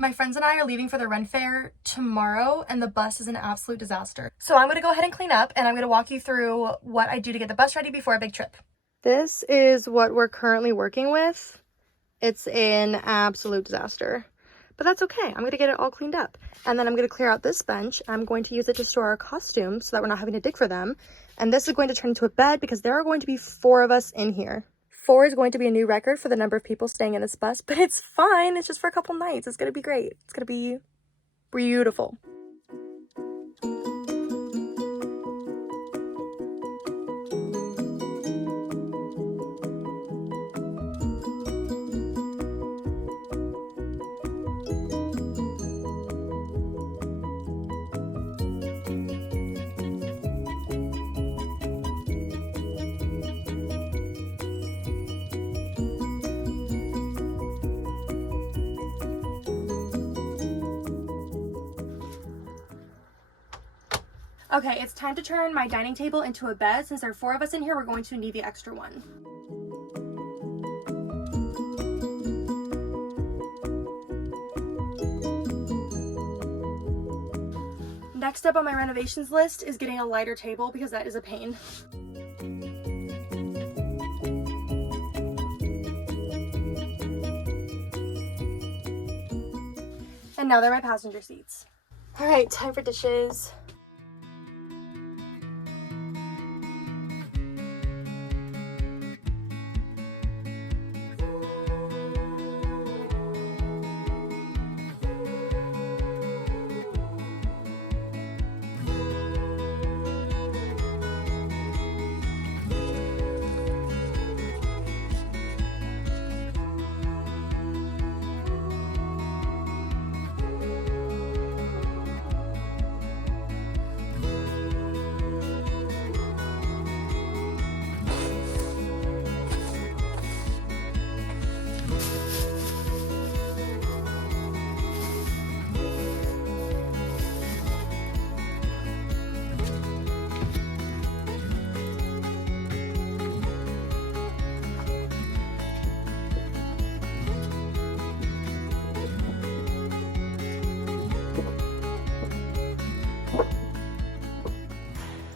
My friends and I are leaving for the Ren Fair tomorrow, and the bus is an absolute disaster. So I'm gonna go ahead and clean up, and I'm gonna walk you through what I do to get the bus ready before a big trip. This is what we're currently working with. It's an absolute disaster, but that's okay. I'm gonna get it all cleaned up, and then I'm gonna clear out this bench. I'm going to use it to store our costumes so that we're not having to dig for them. And this is going to turn into a bed because there are going to be 4 of us in here. 4 is going to be a new record for the number of people staying in this bus, but it's fine. It's just for a couple nights. It's gonna be great. It's gonna be beautiful. Okay, it's time to turn my dining table into a bed. Since there are 4 of us in here, we're going to need the extra one. Next up on my renovations list is getting a lighter table because that is a pain. And now they're my passenger seats. All right, time for dishes.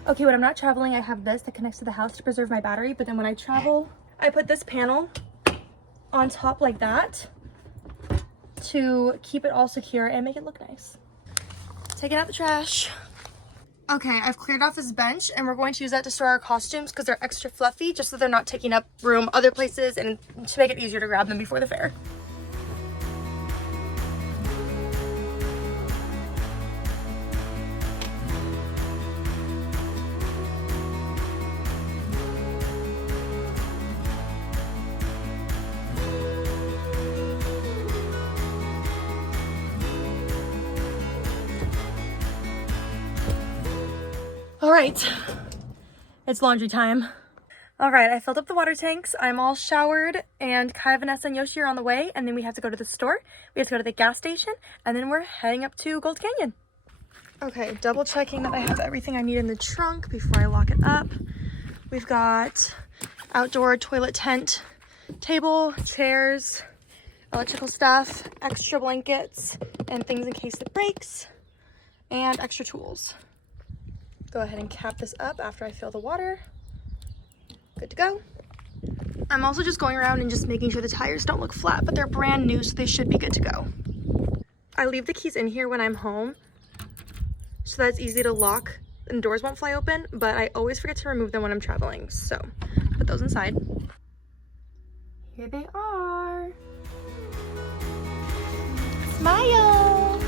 Okay, when I'm not traveling, I have this that connects to the house to preserve my battery, but then when I travel, I put this panel on top like that to keep it all secure and make it look nice. Taking out the trash. Okay, I've cleared off this bench and we're going to use that to store our costumes because they're extra fluffy, just so they're not taking up room other places and to make it easier to grab them before the fair. All right, it's laundry time. All right, I filled up the water tanks. I'm all showered, and Kai, Vanessa, and Yoshi are on the way, and then we have to go to the store. We have to go to the gas station, and then we're heading up to Gold Canyon. Okay, double checking that I have everything I need in the trunk before I lock it up. We've got outdoor toilet tent, table, chairs, electrical stuff, extra blankets, and things in case it breaks, and extra tools. Go ahead and cap this up after I fill the water. Good to go. I'm also just going around and just making sure the tires don't look flat, but they're brand new, so they should be good to go. I leave the keys in here when I'm home, so that's easy to lock and doors won't fly open, but I always forget to remove them when I'm traveling, so put those inside. Here they are. Smile!